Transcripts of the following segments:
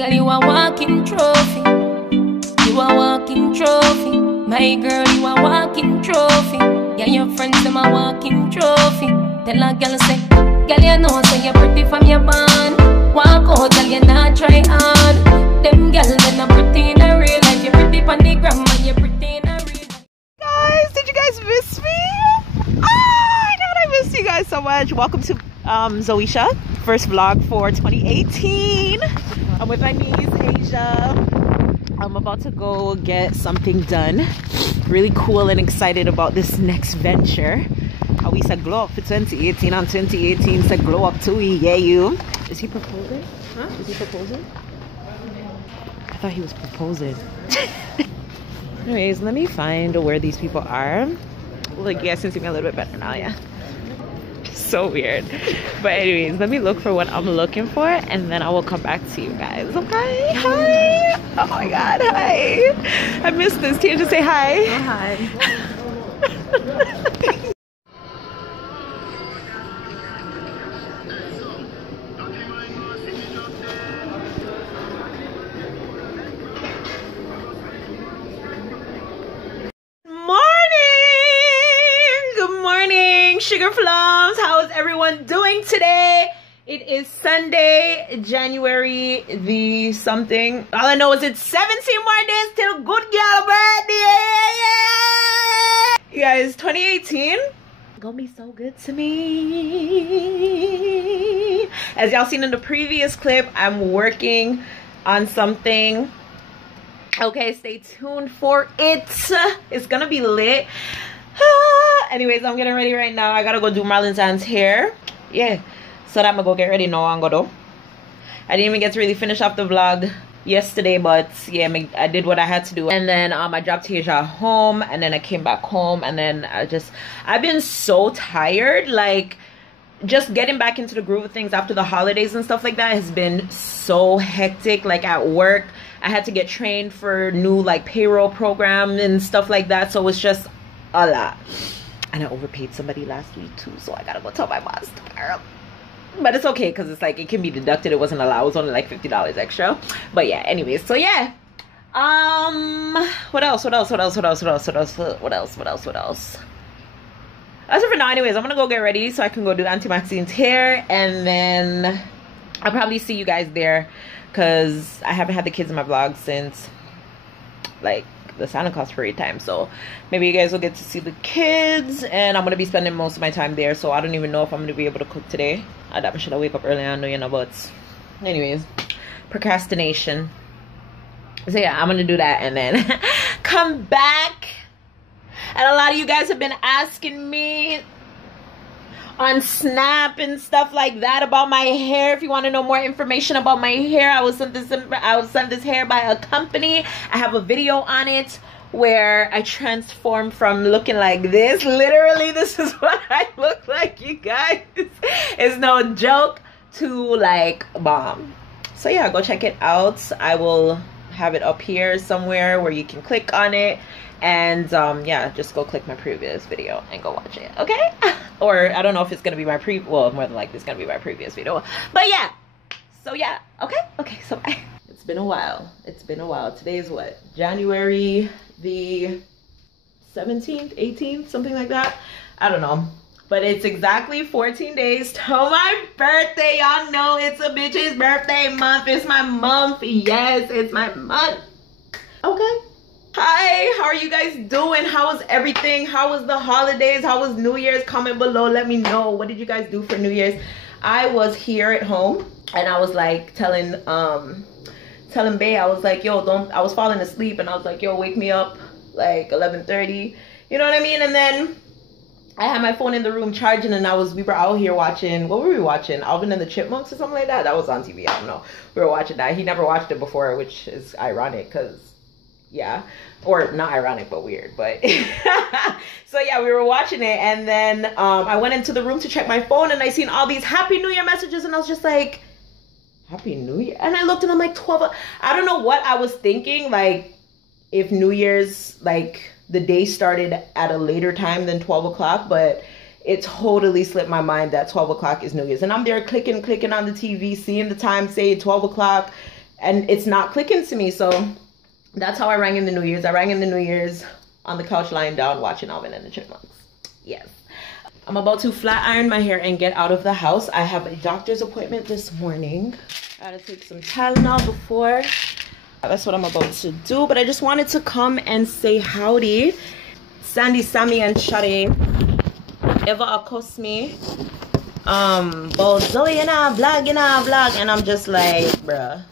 Girl, you a walking trophy. You a walking trophy. My girl, you a walking trophy. Yeah, your friends, them a walking trophy. Tell a girl say, girl, you know say you're pretty from your band. Walk out, girl, you not try hard. Them girls, they're not pretty in a real life. You're pretty on the gram, and you're pretty in a real life. Guys, did you guys miss me? Oh my god, I missed you guys so much. Welcome to ZO-ESHAAA, first vlog for 2018. I'm with my niece Asia. I'm about to go get something done. Really cool and excited about this next venture. How we said glow up for 2018 and 2018 said glow up too. Yeah, you. Is he proposing? Huh? Is he proposing? I thought he was proposing. Anyways, let me find where these people are. Like, you guys can see me a little bit better now, yeah. So weird. But anyways, let me look for what I'm looking for and then I will come back to you guys. Okay? Hi! Oh my god, hi! I missed this. Can you just say hi? Oh, hi. Sugar Plums, how is everyone doing today? It is Sunday, January the something. All I know is it's 17 more days till good girl birthday. You guys, 2018 gonna be so good to me. As y'all seen in the previous clip, I'm working on something. Okay, stay tuned for it. It's gonna be lit. Anyways, I'm getting ready right now. I gotta go do Marlon's aunt's hair. Yeah, so I'm gonna go get ready now and go do. I didn't even get to really finish off the vlog yesterday, but yeah, I did what I had to do. And then I dropped Asia home, and then I came back home, and then I've been so tired. Like, just getting back into the groove of things after the holidays and stuff like that has been so hectic. Like at work, I had to get trained for new like payroll program and stuff like that, so it's just a lot. And I overpaid somebody last week too, so I gotta go tell my boss tomorrow. But it's okay because it's like it can be deducted. It wasn't allowed. It was only like $50 extra. But yeah, anyways, so yeah. What else? As of for now, anyways, I'm gonna go get ready so I can go do Auntie Maxine's hair, and then I'll probably see you guys there because I haven't had the kids in my vlog since like the Santa Claus parade time, so maybe you guys will get to see the kids, and I'm gonna be spending most of my time there, so I don't even know if I'm gonna be able to cook today. I should have wake up early, I know, you know, but anyways, procrastination. So yeah, I'm gonna do that and then come back. And a lot of you guys have been asking me on Snap and stuff like that about my hair. If you want to know more information about my hair, I was sent this hair by a company. I have a video on it where I transformed from looking like this. Literally, this is what I look like, you guys. It's no joke, to like bomb. So yeah, go check it out. I will have it up here somewhere where you can click on it. And yeah, just go click my previous video and go watch it, okay? Or I don't know if it's gonna be my well, more than likely it's gonna be my previous video, but yeah. So yeah, okay, so bye. It's been a while. Today is what, January the 17th, 18th, something like that. I don't know, but it's exactly 14 days till my birthday. Y'all know it's a bitch's birthday month. It's my month. Yes, it's my month. Okay. Hi, how are you guys doing? How was everything? How was the holidays? How was New Year's? Comment below, let me know. What did you guys do for New Year's? I was here at home and I was like telling Bae, I was like, yo, I was falling asleep, and I was like, yo, wake me up like 11:30, you know what I mean? And then I had my phone in the room charging, and we were out here watching, what were we watching? Alvin and the Chipmunks or something like that? That was on TV, I don't know. We were watching that. He never watched it before, which is ironic because yeah, or not ironic but weird, but so yeah, we were watching it, and then I went into the room to check my phone, and I seen all these Happy New Year messages, and I was just like, Happy New Year? And I looked and I'm like, 12, I don't know what I was thinking, like if New Year's, like the day started at a later time than 12 o'clock, but it totally slipped my mind that 12 o'clock is New Year's. And I'm there clicking on the TV, seeing the time, say 12 o'clock. and it's not clicking to me. So that's how I rang in the New Year's. I rang in the New Year's on the couch lying down watching Alvin and the Chipmunks. Yes. I'm about to flat iron my hair and get out of the house. I have a doctor's appointment this morning. I gotta take some Tylenol before. That's what I'm about to do. But I just wanted to come and say howdy. Sandy, Sammy, and Shade ever accost me. But Zoe and I vlog, and I'm just like, bruh.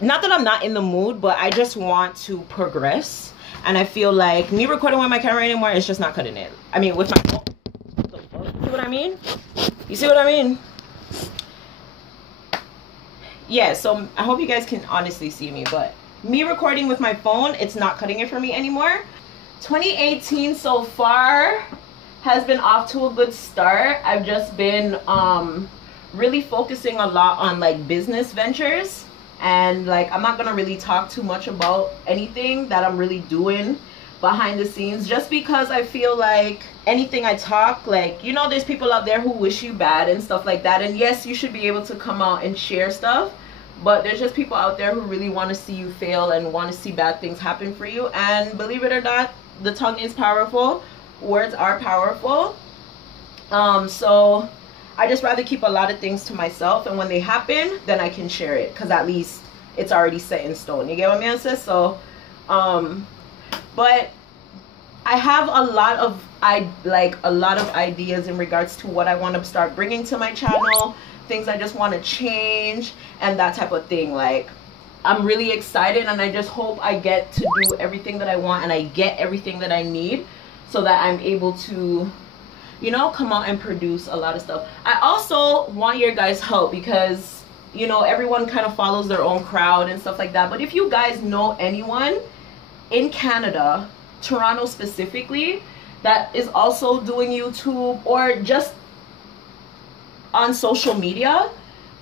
Not that I'm not in the mood, but I just want to progress. And I feel like me recording with my camera anymore is just not cutting it. I mean, with my phone. See what I mean? You see what I mean? Yeah, so I hope you guys can honestly see me, but me recording with my phone, it's not cutting it for me anymore. 2018 so far has been off to a good start. I've just been really focusing a lot on like business ventures. And like, I'm not gonna really talk too much about anything that I'm really doing behind the scenes, just because I feel like anything I talk, like, you know, there's people out there who wish you bad and stuff like that. And yes, you should be able to come out and share stuff, but there's just people out there who really want to see you fail and want to see bad things happen for you. And believe it or not, the tongue is powerful. Words are powerful. So I just rather keep a lot of things to myself, and when they happen, then I can share it, because at least it's already set in stone. You get what I mean, sis? So but I have a lot of ideas in regards to what I want to start bringing to my channel, things I just want to change, and that type of thing. Like, I'm really excited, and I just hope I get to do everything that I want, and I get everything that I need, so that I'm able to, you know, come out and produce a lot of stuff. I also want your guys' help, because, you know, everyone kind of follows their own crowd and stuff like that. But if you guys know anyone in Canada, Toronto specifically, that is also doing YouTube or just on social media,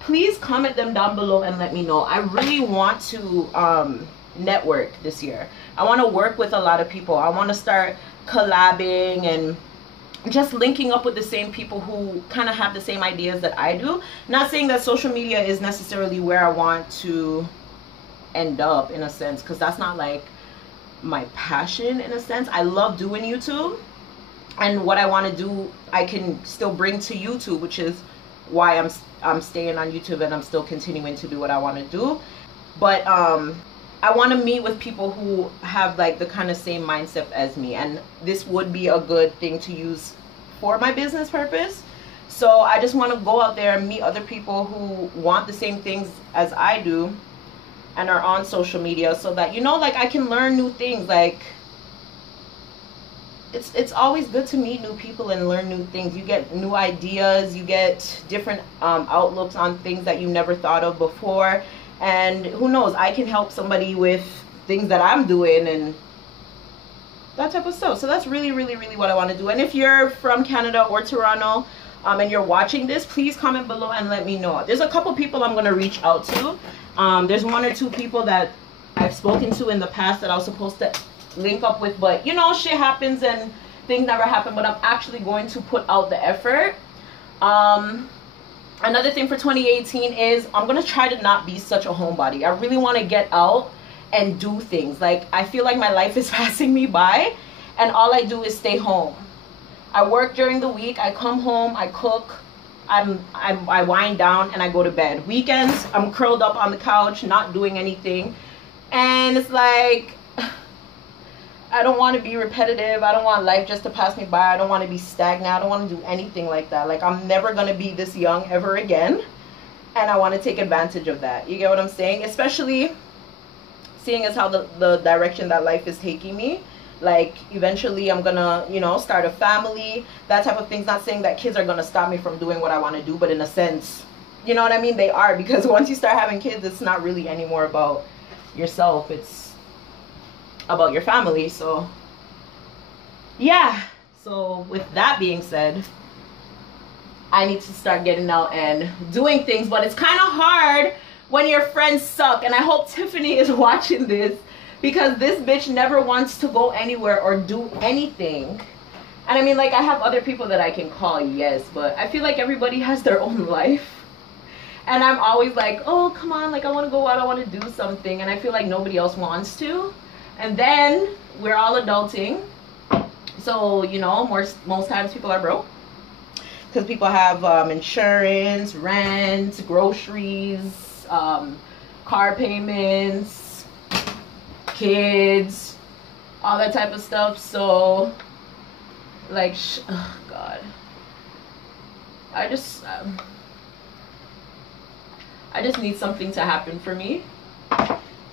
please comment them down below and let me know. I really want to network this year. I want to work with a lot of people. I want to start collabing and just linking up with the same people who kind of have the same ideas that I do. Not saying that social media is necessarily where I want to end up, in a sense, because that's not like my passion, in a sense. I love doing YouTube, and what I want to do I can still bring to YouTube, which is why I'm staying on YouTube, and I'm still continuing to do what I want to do. But I want to meet with people who have like the kind of same mindset as me, and this would be a good thing to use for my business purpose. So I just want to go out there and meet other people who want the same things as I do and are on social media, so that, you know, like, I can learn new things. Like, it's always good to meet new people and learn new things. You get new ideas, you get different outlooks on things that you never thought of before. And who knows, I can help somebody with things that I'm doing and that type of stuff. So that's really, really, really what I want to do. And if you're from Canada or Toronto and you're watching this, please comment below and let me know. There's a couple people I'm going to reach out to. There's 1 or 2 people that I've spoken to in the past that I was supposed to link up with, but, you know, shit happens and things never happen. But I'm actually going to put out the effort. Another thing for 2018 is I'm going to try to not be such a homebody. I really want to get out and do things. Like, I feel like my life is passing me by, and all I do is stay home. I work during the week. I come home, I cook, I wind down, and I go to bed. Weekends, I'm curled up on the couch, not doing anything. And it's like, I don't want to be repetitive. I don't want life just to pass me by. I don't want to be stagnant. I don't want to do anything like that. Like, I'm never going to be this young ever again. And I want to take advantage of that. You get what I'm saying? Especially seeing as how the direction that life is taking me. Like, eventually I'm going to, you know, start a family. That type of things. Not saying that kids are going to stop me from doing what I want to do. But in a sense, you know what I mean? They are. Because once you start having kids, it's not really anymore about yourself. It's about your family. So yeah, so with that being said, I need to start getting out and doing things. But it's kind of hard when your friends suck, and I hope Tiffany is watching this, because this bitch never wants to go anywhere or do anything. And I mean, like, I have other people that I can call, yes, but I feel like everybody has their own life. And I'm always like, oh, come on, like I want to go out, I want to do something. And I feel like nobody else wants to. And then we're all adulting. So, you know, most times people are broke. Because people have insurance, rent, groceries, car payments, kids, all that type of stuff. So, like, oh God. I just need something to happen for me.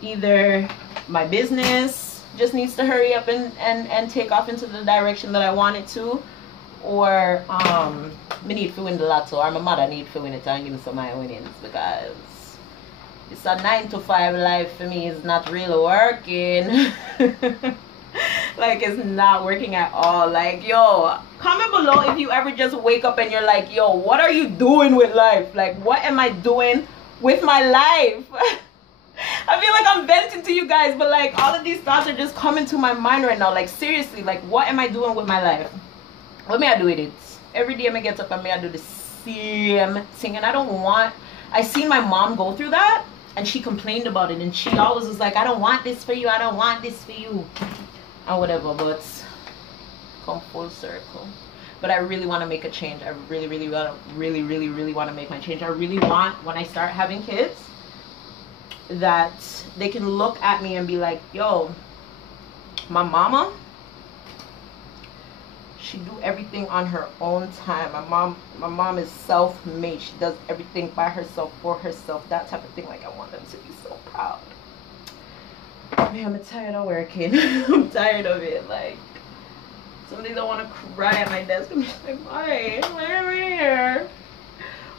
Either my business just needs to hurry up and take off into the direction that I want it to, or me need to win the lotto, or my mother need to win it and give me some of my winnings, because it's a 9-to-5 life for me. It's not really working. Like, it's not working at all. Like, yo, comment below if you ever just wake up and you're like, yo, what are you doing with life? Like, what am I doing with my life? I feel like I'm venting to you guys, but like all of these thoughts are just coming to my mind right now. Like, seriously, like, what am I doing with my life? What may I do with it? Every day I get up and I do the same thing, and I seen my mom go through that, and she complained about it, and she always was like, I don't want this for you, I don't want this for you, or whatever. But come full circle. But I really want to make a change. I really want to make my change. I really want, when I start having kids, that they can look at me and be like, yo, my mama, she do everything on her own time. My mom is self-made. She does everything by herself, for herself, that type of thing. Like, I want them to be so proud. Man, I'm tired of working. I'm tired of it. Like, some days I want to cry at my desk. I'm just like, why am I here?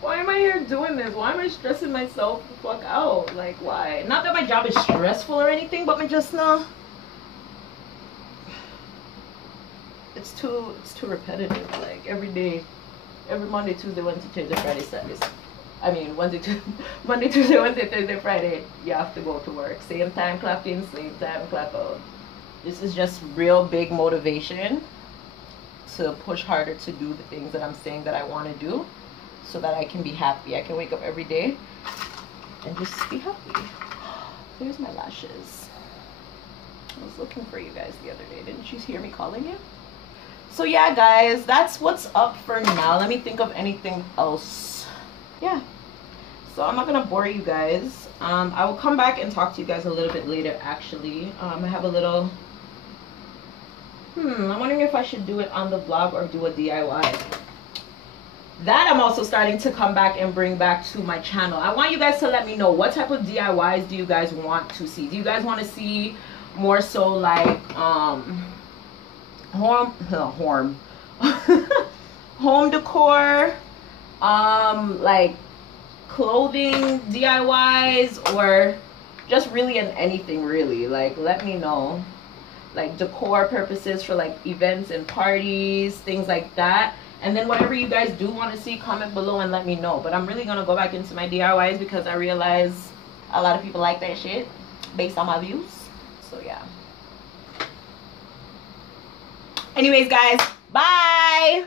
Why am I here doing this? Why am I stressing myself the fuck out? Like, why? Not that my job is stressful or anything, but I'm just not. It's too repetitive. Like, every day, every Monday, Tuesday, Wednesday, Thursday, Friday, Saturday. I mean, Monday, Tuesday, Wednesday, Thursday, Friday, you have to go to work. Same time clock in, same time clock out. This is just real big motivation to push harder to do the things that I'm saying that I want to do, so that I can be happy. I can wake up every day and just be happy. There's my lashes. I was looking for you guys the other day. Didn't you hear me calling you? So yeah, guys, that's what's up for now. Let me think of anything else. Yeah. So I'm not gonna bore you guys. I will come back and talk to you guys a little bit later, actually. I have a little... I'm wondering if I should do it on the vlog or do a DIY. That I'm also starting to come back and bring back to my channel. I want you guys to let me know, what type of DIYs do you guys want to see? Do you guys want to see more so like home decor, like clothing DIYs, or just really in anything really? Like, let me know. Like decor purposes for like events and parties, things like that. And then whatever you guys do want to see, comment below and let me know. But I'm really going to go back into my DIYs, because I realize a lot of people like that shit based on my views. So yeah. Anyways, guys, bye.